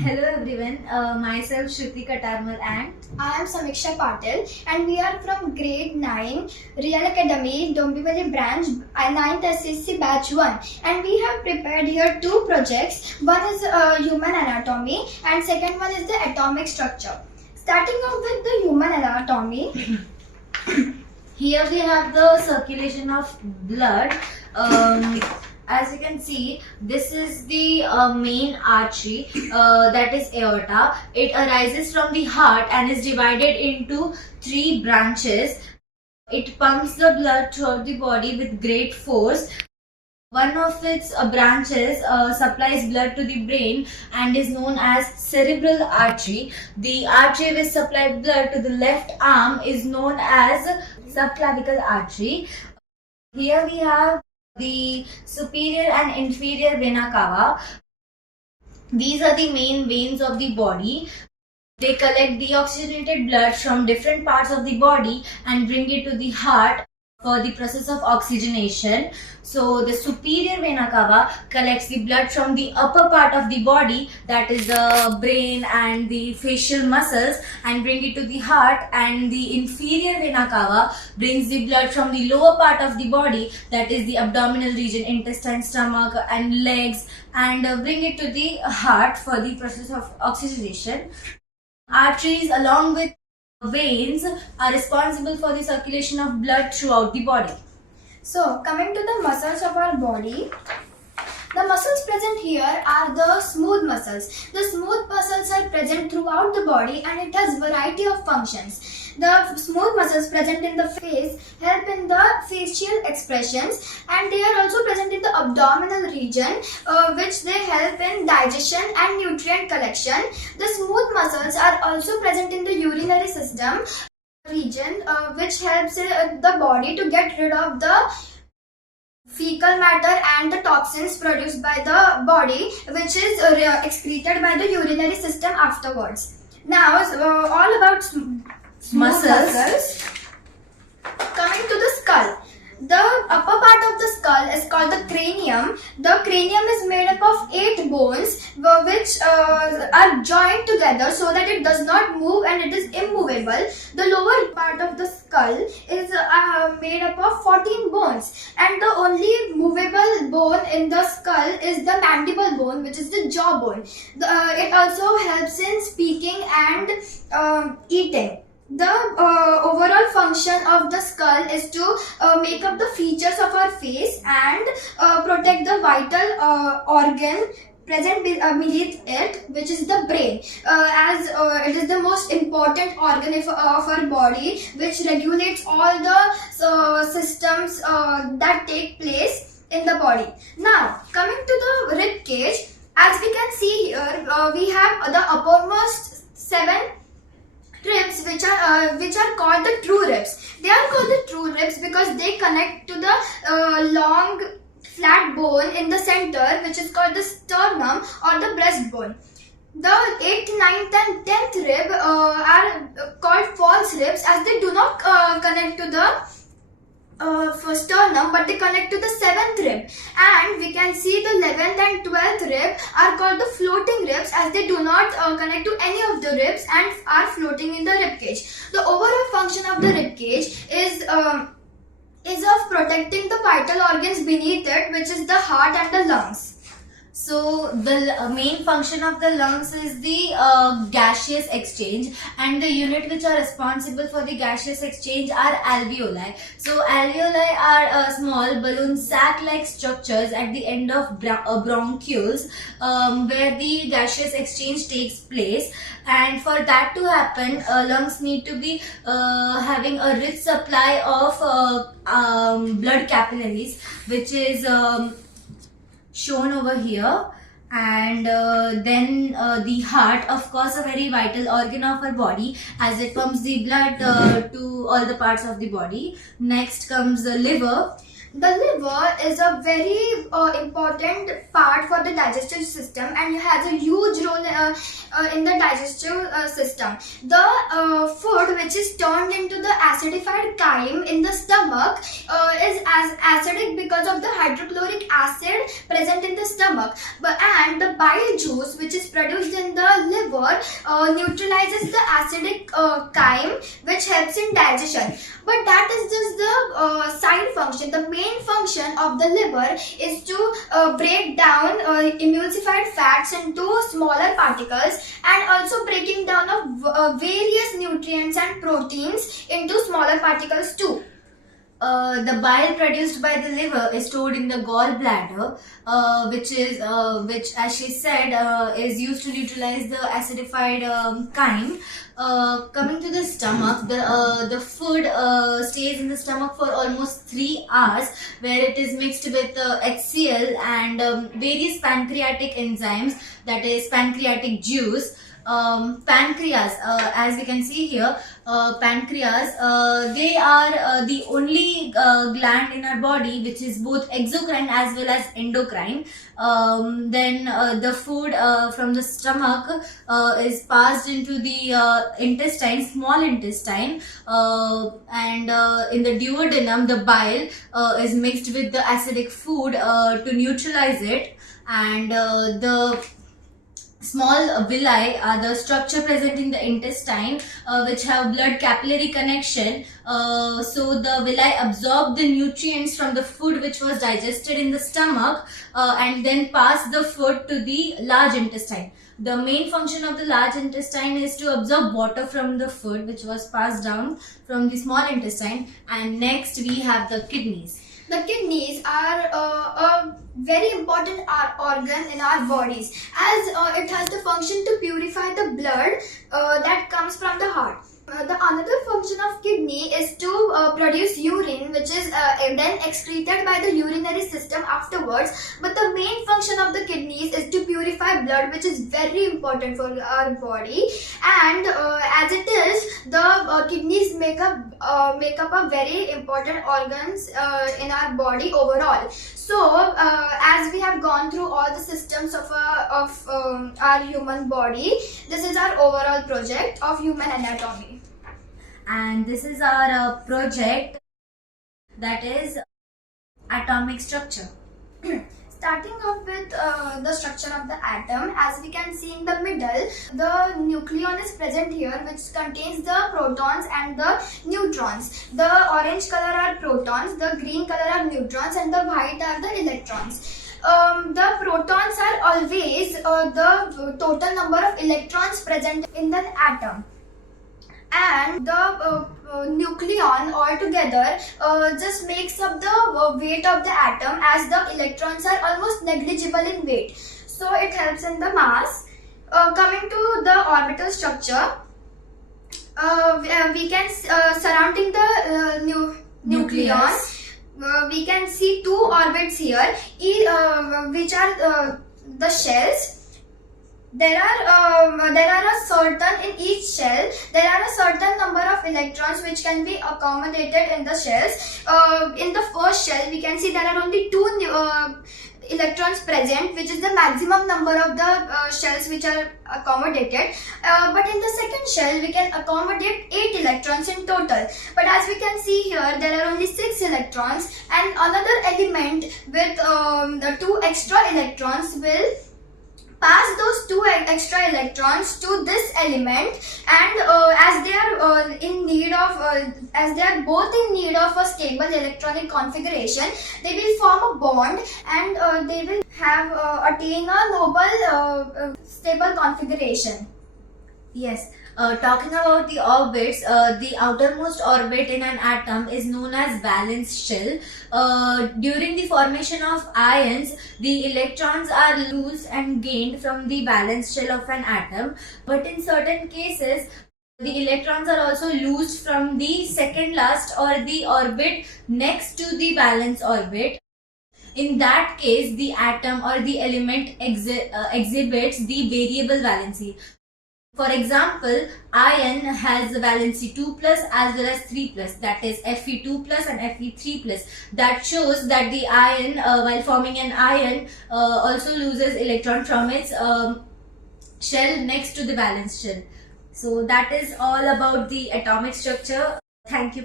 Hello everyone, myself Shruti Katarmal and I am Samiksha Patil and we are from grade 9 Real Academy Dombivali branch 9th SSC batch 1 and we have prepared here two projects. One is human anatomy and second one is the atomic structure. Starting off with the human anatomy. here we have the circulation of blood. As you can see, this is the main artery that is aorta. It arises from the heart and is divided into three branches. It pumps the blood throughout the body with great force. One of its branches supplies blood to the brain and is known as cerebral artery. The artery which supplies blood to the left arm is known as subclavicle artery. Here we have the superior and inferior vena cava. These are the main veins of the body. They collect deoxygenated blood from different parts of the body and bring it to the heart for the process of oxygenation. So the superior vena cava collects the blood from the upper part of the body, that is the brain and the facial muscles, and bring it to the heart, and the inferior vena cava brings the blood from the lower part of the body, that is the abdominal region, intestine, stomach and legs, and bring it to the heart for the process of oxygenation. Arteries along with veins are responsible for the circulation of blood throughout the body. So coming to the muscles of our body. The muscles present here are the smooth muscles. The smooth muscles are present throughout the body and it has variety of functions. The smooth muscles present in the face help in the facial expressions and they are also present in the abdominal region which they help in digestion and nutrient collection. The smooth muscles are also present in the urinary system region which helps the body to get rid of the fecal matter and the toxins produced by the body which is excreted by the urinary system afterwards. Now all about muscles. Coming to the skull. The upper part of the skull is called the cranium. The cranium is made up of 8 bones which are joined together so that it does not move and it is immovable. The lower part of the skull is made up of 14 bones and the only movable bone in the skull is the mandible bone, which is the jawbone. It also helps in speaking and eating. The overall function of the skull is to make up the features of our face and protect the vital organ present beneath it, which is the brain, as it is the most important organ of our body, which regulates all the systems that take place in the body. Now, coming to the rib cage, as we can see here, we have the uppermost 7 ribs which are called the true ribs. They are called the true ribs because they connect to the long flat bone in the center, which is called the sternum or the breastbone. The 8th, 9th and 10th rib are called false ribs as they do not connect to the sternum, but they connect to the 7th rib, and we can see the 11th and 12th rib are called the floating ribs as they do not connect to any of the ribs and are floating in the rib cage. The overall function of the rib cage is of protecting the vital organs beneath it, which is the heart and the lungs. So the main function of the lungs is the gaseous exchange, and the unit which are responsible for the gaseous exchange are alveoli. So alveoli are small balloon sac-like structures at the end of bronchioles where the gaseous exchange takes place, and for that to happen lungs need to be having a rich supply of blood capillaries, which is shown over here, and then the heart, of course a very vital organ of our body as it pumps the blood to all the parts of the body. Next comes the liver. The liver is a very important part for the digestive system and has a huge role in the digestive system. The food which is turned into the acidified chyme in the stomach is as acidic because of the hydrochloric acid present in the stomach, and the bile juice which is produced in the liver neutralizes the acidic chyme which helps in digestion. But that is just the side function. The main function of the liver is to break down emulsified fats into smaller particles, and also breaking down of various nutrients and proteins into smaller particles too. The bile produced by the liver is stored in the gallbladder, which, as she said, is used to neutralize the acidified chyme. Coming to the stomach, the food stays in the stomach for almost 3 hours, where it is mixed with HCl and various pancreatic enzymes, that is pancreatic juice. Pancreas, as we can see here, pancreas, they are the only gland in our body which is both exocrine as well as endocrine. Then the food from the stomach is passed into the intestine, small intestine, and in the duodenum the bile is mixed with the acidic food to neutralize it, and the small villi are the structure present in the intestine which have blood capillary connection. So the villi absorb the nutrients from the food which was digested in the stomach and then pass the food to the large intestine. The main function of the large intestine is to absorb water from the food which was passed down from the small intestine. And next we have the kidneys. The kidneys are a very important organ in our bodies, as it has the function to purify the blood that comes from the heart. The another function of kidney is to produce urine, which is then excreted by the urinary system afterwards. But the main function of the kidneys is to purify blood, which is very important for our body. And as it is, the kidneys make up a very important organs in our body overall. So as we have gone through all the systems of our human body, this is our overall project of human anatomy. And this is our project, that is atomic structure. Starting off with the structure of the atom, as we can see in the middle, the nucleon is present here, which contains the protons and the neutrons. The orange color are protons, the green color are neutrons, and the white are the electrons. The protons are always the total number of electrons present in the atom. And the nucleon altogether just makes up the weight of the atom, as the electrons are almost negligible in weight. So it helps in the mass. Coming to the orbital structure, we can surrounding the nucleus, we can see 2 orbits here, which are the shells. There are a certain, in each shell there are a certain number of electrons which can be accommodated in the shells. In the first shell we can see there are only 2 electrons present, which is the maximum number of the shells which are accommodated. But in the second shell we can accommodate 8 electrons in total. But as we can see here, there are only 6 electrons, and another element with the 2 extra electrons will pass those 2 extra electrons to this element, and as they are in need of as they are both in need of a stable electronic configuration, they will form a bond, and they will have attain a noble stable configuration. Yes. Talking about the orbits, the outermost orbit in an atom is known as valence shell. During the formation of ions, the electrons are loosed and gained from the valence shell of an atom. But in certain cases, the electrons are also loosed from the second last or the orbit next to the valence orbit. In that case, the atom or the element exhibits the variable valency. For example, iron has the valency 2+ as well as 3+, that is Fe2+ and Fe3+. That shows that the iron, while forming an iron, also loses electron from its shell next to the valence shell. So that is all about the atomic structure. Thank you.